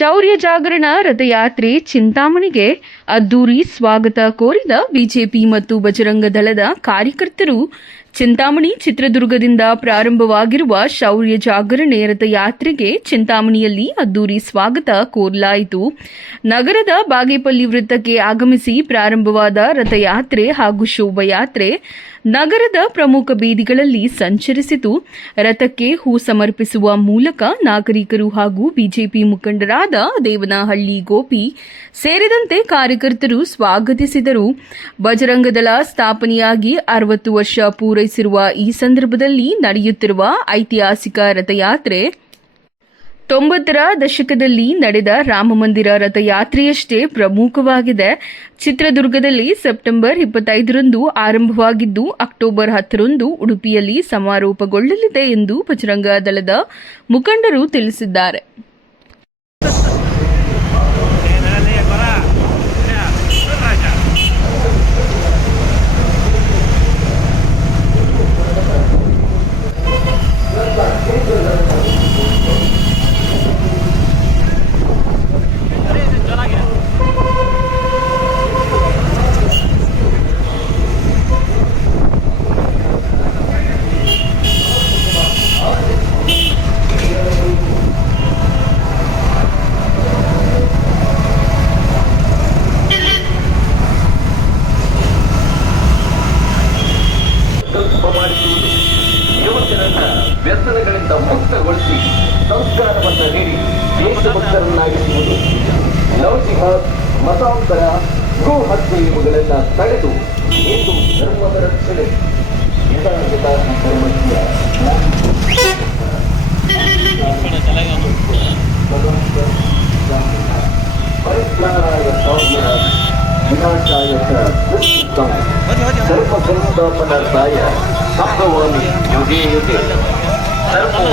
ಶೌರ್ಯ ಜಾಗರಣ ರಥಯಾತ್ರೆ ಚಿಂತಾಮಣಿಗೆ ಅದ್ದೂರಿ ಸ್ವಾಗತ ಕೋರಿದ ಬಿಜೆಪಿ ಮತ್ತು ಬಜರಂಗ ದಳದ ಕಾರ್ಯಕರ್ತರು ಚಿಂತಾಮಣಿ ಚಿತ್ರದುರ್ಗದಿಂದ ಪ್ರಾರಂಭವಾಗಿರುವ ಶೌರ್ಯ ಜಾಗರಣೆ ರಥಯಾತ್ರೆಗೆ ಚಿಂತಾಮಣಿಯಲ್ಲಿ ಅದ್ದೂರಿ ಸ್ವಾಗತ ಕೋರಲಾಯಿತು. ನಗರದ ಬಾಗೇಪಲ್ಲಿ ವೃತ್ತಕ್ಕೆ ಆಗಮಿಸಿ ಪ್ರಾರಂಭವಾದ ರಥಯಾತ್ರೆ ಹಾಗೂ ಶೋಭಯಾತ್ರೆ ನಗರದ ಪ್ರಮುಖ ಬೀದಿಗಳಲ್ಲಿ ಸಂಚರಿಸಿತು. ರಥಕ್ಕೆ ಹೂ ಸಮರ್ಪಿಸುವ ಮೂಲಕ ನಾಗರಿಕರು ಹಾಗೂ ಬಿಜೆಪಿ ಮುಖಂಡರಾದ ದೇವನಹಳ್ಳಿ ಗೋಪಿ ಸೇರಿದಂತೆ ಕಾರ್ಯಕರ್ತರು ಸ್ವಾಗತಿಸಿದರು. ಬಜರಂಗದಳ ಸ್ಥಾಪನೆಯಾಗಿ ಅರವತ್ತು ವರ್ಷ ಪೂರೈಸಿರುವ ಈ ಸಂದರ್ಭದಲ್ಲಿ ನಡೆಯುತ್ತಿರುವ ಐತಿಹಾಸಿಕ ರಥಯಾತ್ರೆ ತೊಂಬತ್ತರ ದಶಕದಲ್ಲಿ ನಡೆದ ರಾಮಮಂದಿರ ರಥಯಾತ್ರೆಯಷ್ಟೇ ಪ್ರಮುಖವಾಗಿದೆ. ಚಿತ್ರದುರ್ಗದಲ್ಲಿ ಸೆಪ್ಟೆಂಬರ್ ಇಪ್ಪತ್ತೈದರಂದು ಆರಂಭವಾಗಿದ್ದು, ಅಕ್ಟೋಬರ್ ಹತ್ತರಂದು ಉಡುಪಿಯಲ್ಲಿ ಸಮಾರೋಪಗೊಳ್ಳಲಿದೆ ಎಂದು ಬಜರಂಗ ದಳದ ಮುಖಂಡರು ತಿಳಿಸಿದ್ದಾರೆ. ವ್ಯಸನಗಳಿಂದ ಮುಕ್ತಗೊಳಿಸಿ ಸಂಸ್ಕಾರವನ್ನು ನೀಡಿ ದೇಶಭಕ್ತರನ್ನಾಗಿಸುವುದು. ಲವ್ ಜಿಹಾದ್ ಮತಾಂತರ ಗೋ ಹತ್ಯೆ ಇವುಗಳೆಲ್ಲ ತಡೆದು ಇಂದು ಧರ್ಮದ ರಕ್ಷಣೆ. ಯಥಾಯಥ ಧರ್ಮಸ್ಯ ಪರಿಜ್ಞಾನಾಯ ಸೌಮ್ಯ ವಿನಾಶಾಯ ಸಂಸ್ಥಾಪನಾರ್ಥಾಯ ಸಂಭವಾಮಿ ಯುಗೆ ಯುಗೆ ಸರ್ವೋ